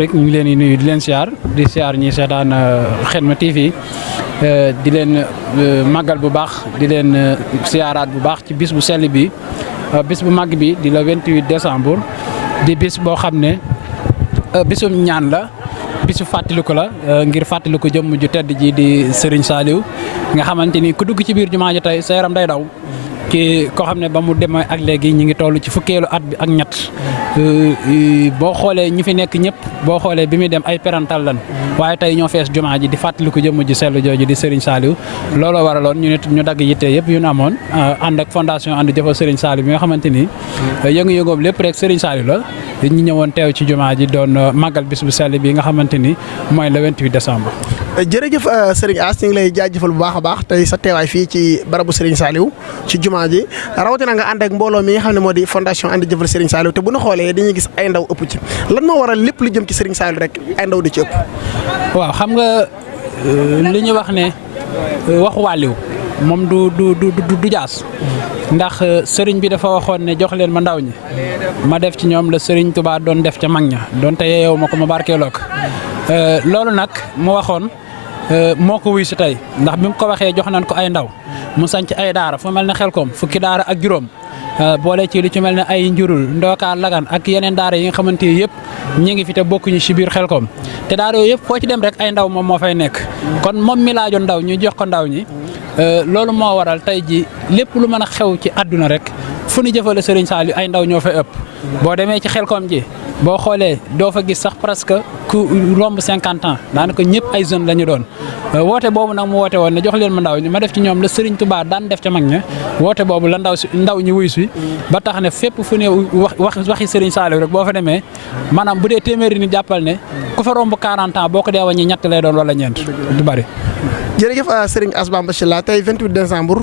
rek ñu ngi leen di nuyu di leen siyaar ñi seetaan Xidma TV di leen màggal bu baax di leen siyaaraat bu baax ci bis bu sell bi bis bu màgg bi di le 28 décembre di bis boo xam ne bisum ñaan la bisu fàttaliku la ngir fàttaliku jëmm ju tedd ji di Serigne Saliou nga xamante ni ku dugg ci biir jumaa ji tey sa yaram day daw ki ko xam ne ba mu demee ak léegi ñi ngi toll ci fukkeelu at bi ak ñett boo xoolee ñi fi nekk ñëpp boo xoolee bi muy dem ay perantal lan waaye tey ñoo fees jumaa ji di fàttaliku jëmm ji sell jooju di Serigne Saliou looloo waraloon ñu nit ñu dagg yitte yëpp yu ñu amoon ànd ak fondation ànd jëfal Serigne Saliou bi nga xamante ni yëngu-yëngoom lépp rek Serigne Saliou la ñu ñëwoon teew ci jumaa ji doon màggal bis bu sell bi nga xamante ni mooy le 28 décembre. jërëjëf Serigne As ñu ngi lay jaajëfal bu baax a baax tey sa teewaay fii ci barabu Serigne Saliou ci jumaa ji rawatina nga ànd ak mbooloo mi nga xam ne moo di fondation ànd jëfal Serigne Saliou te bu ñu xoolee dañuy gis ay ndaw ëpp ci lan moo waral lépp lu jëm ci Serigne Saliou rek ay ndaw di ci ëpp. waaw xam nga li ñuy wax ne waxu wàlliw moom du jaas ndax sëriñ bi dafa waxoon ne jox leen ma ndaw ñi ma def ci ñoom la sëriñ Touba doon def ca mag ña doonte yeewu ma ko ma barkeeloo ko loolu nag mu waxoon moo ko wuy si tey ndax bi mu ko waxee jox nañ ko ay ndaw mu sanc ay daara fu mel ne Xelkom fukki daara ak juróom boole ci lu ci mel ne ay njurul ndookaar lagan ak yeneen daara yi nga xamante ni yëpp ñi ngi fi te bokkuñu ci biir Xelkom te daara yooyu yëpp foo ci dem rek ay ndaw moom moo fay nekk kon moom mi laajoon ndaw ñu jox ko ndaw ñi loolu moo waral tey ji lépp lu mën a xew ci àdduna rek fu ñu jëfale Serigne Saliou ay ndaw ñoo fay ëpp boo demee ci Xelkom ji boo xoolee doo fa gis sax presque ku romb 50 ans daanaka ñëpp ay jeunes la ñu doon woote boobu nag mu woote woon ne jox leen ma ndaw ñi ma def ci ñoom la Serigne Touba daan def ca mag ña woote boobu la ndaw ñi wuy si ba tax ne fépp fu ne waxi Serigne Saliou rek boo fa demee maanaam bu dee téeméeri nit jàppal ne ku fa romb 40 ans boo ko dee wàññi ñett lay doon wala ñeent du bari. jërëjëf Serigne Ass Bamba Sylla tey 28 décembre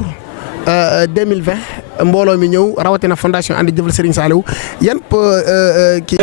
2020 mbooloo mi ñëw rawatina fondation ànd jëfal Serigne Saliou yan kii